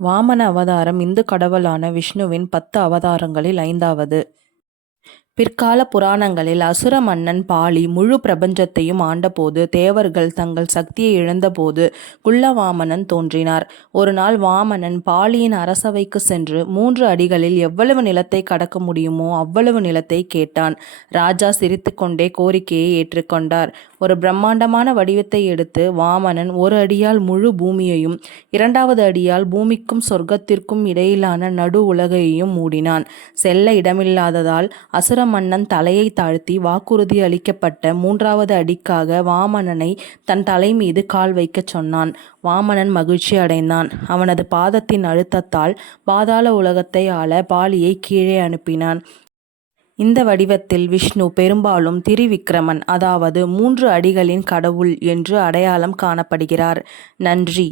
வாமன அவதாரம் இந்து கடவுளான விஷ்ணுவின் 10 அவதாரங்களில் 5வது. பிற்கால புராணங்களில் அசுர மன்னன் பாலி முழு பிரபஞ்சத்தையும் ஆண்டபோது தேவர்கள் தங்கள் சக்தியை இழந்தபோது குள்ளவாமனன் தோன்றினார். ஒரு நாள் வாமனன் பாலியின் அரசவைக்கு சென்று 3 அடிகளில் எவ்வளவு நிலத்தை கடக்க முடியுமோ அவ்வளவு நிலத்தை கேட்டான். ராஜா சிரித்துக்கொண்டே கோரிக்கையை ஏற்றுக்கொண்டார். ஒரு பிரம்மாண்டமான வடிவத்தை எடுத்து வாமனன் 1 அடியால் முழு பூமியையும் 2வது அடியால் பூமிக்கும் சொர்க்கத்திற்கும் இடையிலான நடு உலகையும் மூடினான். செல்ல இடமில்லாததால் அசுர மன்னன் தலையை தாழ்த்தி வாக்குறுதி அளிக்கப்பட்ட 3வது அடிக்காக வாமனனை தன் தலை மீது கால் வைக்கச் சொன்னான். வாமனன் மகிழ்ச்சி அடைந்தான். அவனது பாதத்தின் அழுத்தத்தால் பாதாள உலகத்தை ஆள பாலியை கீழே அனுப்பினான். இந்த வடிவத்தில் விஷ்ணு பெரும்பாலும் திரிவிக்ரமன், அதாவது 3 அடிகளின் கடவுள் என்று அடையாளம் காணப்படுகிறார். நன்றி.